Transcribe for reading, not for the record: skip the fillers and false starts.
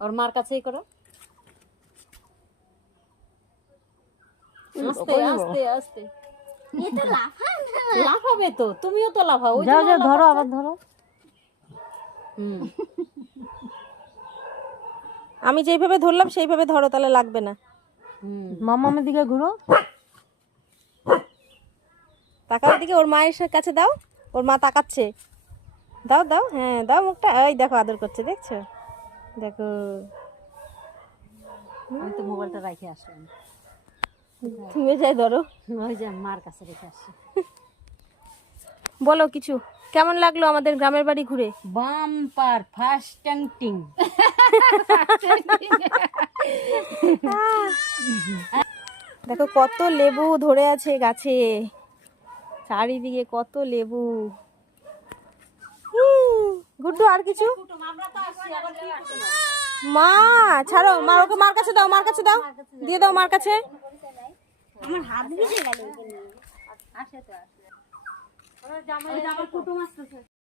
ওর মার কাছেই করো। আস্তে আস্তে আস্তে। এটা লাফায় না। লাফাবে তো, তুমিও তো লাফাও। ওই যাও জন্য যাও ধরো, লাফাচ্ছে। আবার ধরো। হুম। আমি যেইভাবে ধরলাম সেইভাবে ধরো, তাহলে লাগবে না। হুম। মামামের দিকে ঘুরো। তাকাও দিকে, ওর মায়ের কাছে দাও, ওর মা তাকাচ্ছে। দাও দাও, হ্যাঁ দাও মুখটা। এই দেখো আদর করছে, দেখছো? দেখো। আমি তো মোবাইলটা রেখে আসলাম। তুমি যাই ধরো। ওই যে মার কাছে রেখে আসছি। বলো কিছু, কেমন লাগলো আমাদের গ্রামের বাড়ি ঘুরে? Bumper first time. দেখো কত লেবু ধরে আছে গাছে, চারিদিকে কত লেবু। গুড্ডু আর কিছু? মা ছাড়ো, মা ওকে মার কাছে দাও, মার কাছে দাও, দিয়ে দাও মার কাছে। আমার হাত ভিজে গেল। আসে তো আসে। ওরা জামাই কুটুম আসতেছে।